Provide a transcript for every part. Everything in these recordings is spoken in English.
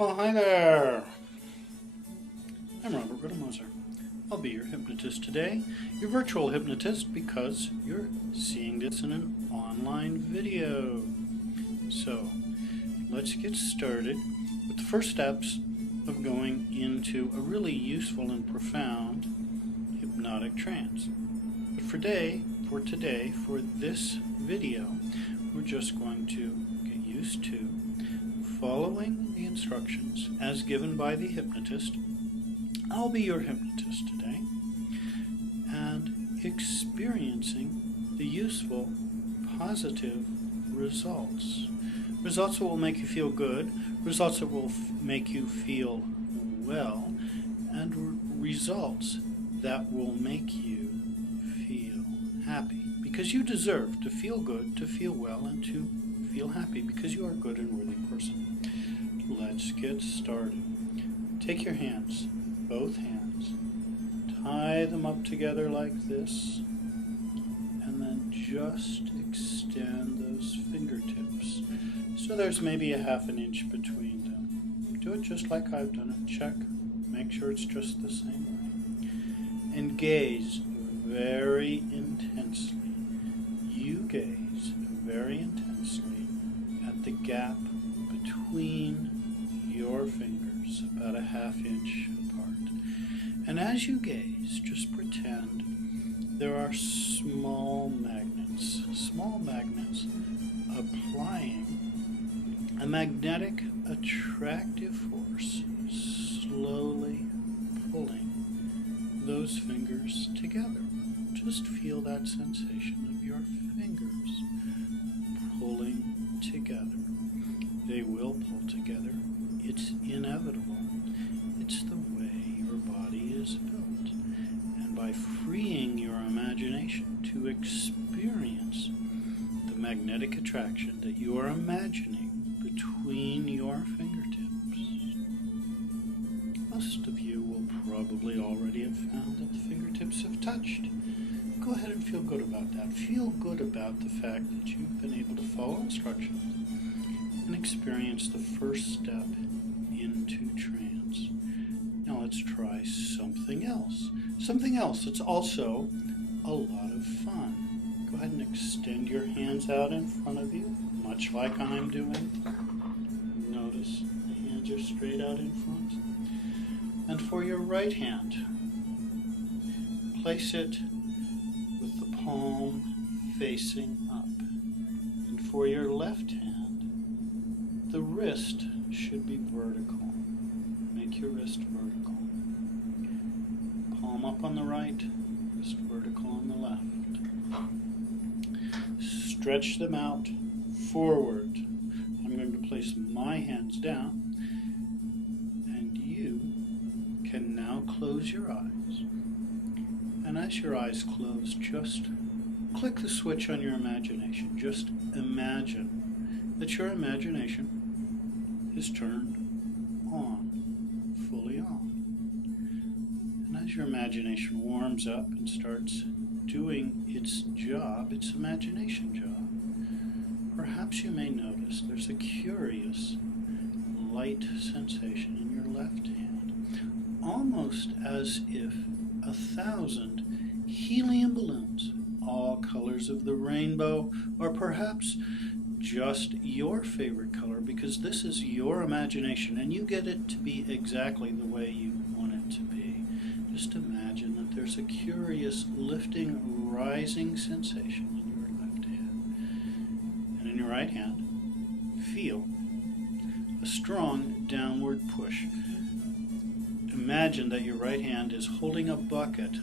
Well, hi there. I'm Robert Riddlemoser. I'll be your hypnotist today, your virtual hypnotist, because you're seeing this in an online video. So, let's get started with the first steps of going into a really useful and profound hypnotic trance. But for this video, we're just going to get used to following the instructions as given by the hypnotist. I'll be your hypnotist today, and experiencing the useful, positive results. Results that will make you feel good, results that will make you feel well, and results that will make you feel happy. Because you deserve to feel good, to feel well, and to feel happy, because you are a good and worthy person. Let's get started. Take your hands, both hands, tie them up together like this, and then just extend those fingertips so there's maybe a half an inch between them. Do it just like I've done it. Check. Make sure it's just the same way. And gaze very intensely. You gaze very intensely at the gap between your fingers, about a half inch apart. And as you gaze, just pretend there are small magnets applying a magnetic attractive force, slowly pulling those fingers together. Just feel that sensation of your fingers pulling together. They will pull together. It's inevitable. It's the way your body is built. And by freeing your imagination to experience the magnetic attraction that you are imagining between your fingertips, most of you will probably already have found that the fingertips have touched. Go ahead and feel good about that. Feel good about the fact that you've been able to follow instructions and experience the first step into trance. Now let's try something else. Something else that's also a lot of fun. Go ahead and extend your hands out in front of you, much like I'm doing. Notice the hands are straight out in front. And for your right hand, place it with the palm facing up. And for your left hand, the wrist should be vertical. Make your wrist vertical. Palm up on the right, wrist vertical on the left. Stretch them out forward. I'm going to place my hands down, and you can now close your eyes. And as your eyes close, just click the switch on your imagination. Just imagine that your imagination is turned on, fully on. And as your imagination warms up and starts doing its job, its imagination job, perhaps you may notice there's a curious light sensation in your left hand, almost as if 1,000 helium balloons, all colors of the rainbow, or perhaps just your favorite color, because this is your imagination and you get it to be exactly the way you want it to be. Just imagine that there's a curious lifting, rising sensation in your left hand. And in your right hand, feel a strong downward push. Imagine that your right hand is holding a bucket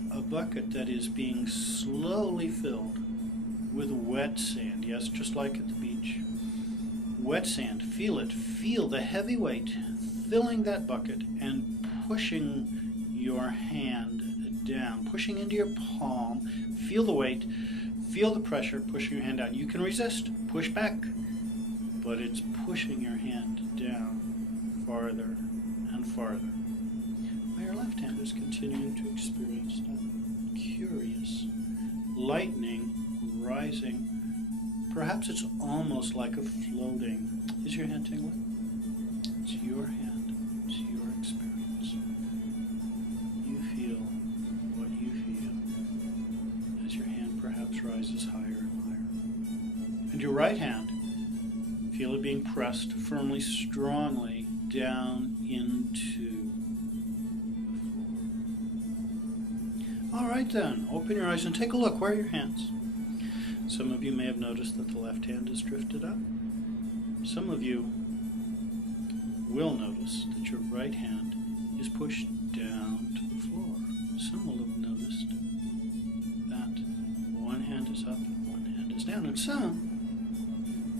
that is being slowly filled with wet sand. Yes, just like at the beach. Wet sand. Feel it. Feel the heavy weight filling that bucket and pushing your hand down, pushing into your palm. Feel the weight. Feel the pressure pushing your hand down. You can resist. Push back. But it's pushing your hand down farther and farther. Your left hand is continuing to experience that curious, lightning, rising. Perhaps it's almost like a floating. Is your hand tingling? It's your hand right hand, feel it being pressed firmly, strongly down into the floor. All right then, open your eyes and take a look. Where are your hands? Some of you may have noticed that the left hand has drifted up. Some of you will notice that your right hand is pushed down to the floor. Some will have noticed that one hand is up and one hand is down. And some,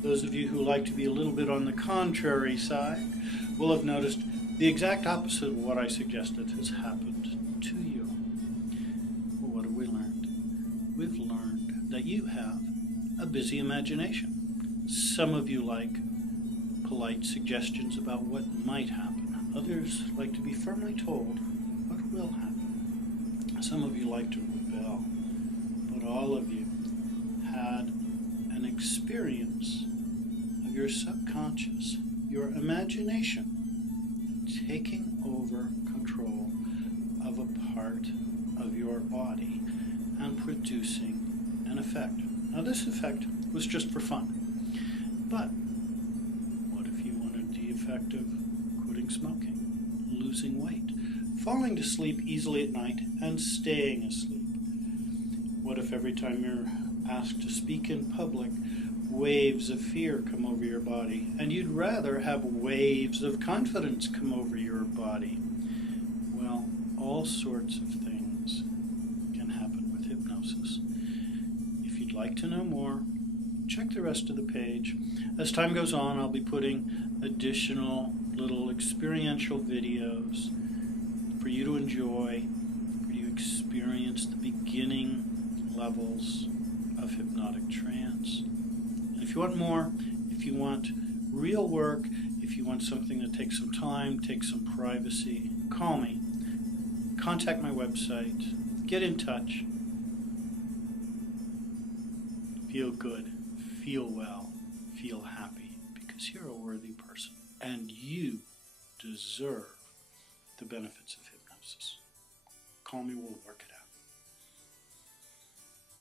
those of you who like to be a little bit on the contrary side, will have noticed the exact opposite of what I suggested has happened to you. Well, what have we learned? We've learned that you have a busy imagination. Some of you like polite suggestions about what might happen. Others like to be firmly told what will happen. Some of you like to rebel. But all of you had an experience of your subconscious, your imagination, taking over control of a part of your body and producing an effect. Now this effect was just for fun. But what if you wanted the effect of quitting smoking, losing weight, falling to sleep easily at night, and staying asleep? What if every time you're asked to speak in public, waves of fear come over your body, and you'd rather have waves of confidence come over your body? Well, all sorts of things can happen with hypnosis. If you'd like to know more, check the rest of the page. As time goes on, I'll be putting additional little experiential videos for you to enjoy, for you to experience the beginning levels of hypnotic trance. And if you want more, if you want real work, if you want something that takes some time, takes some privacy, call me. Contact my website. Get in touch. Feel good. Feel well. Feel happy. Because you're a worthy person. And you deserve the benefits of hypnosis. Call me, we'll work it out.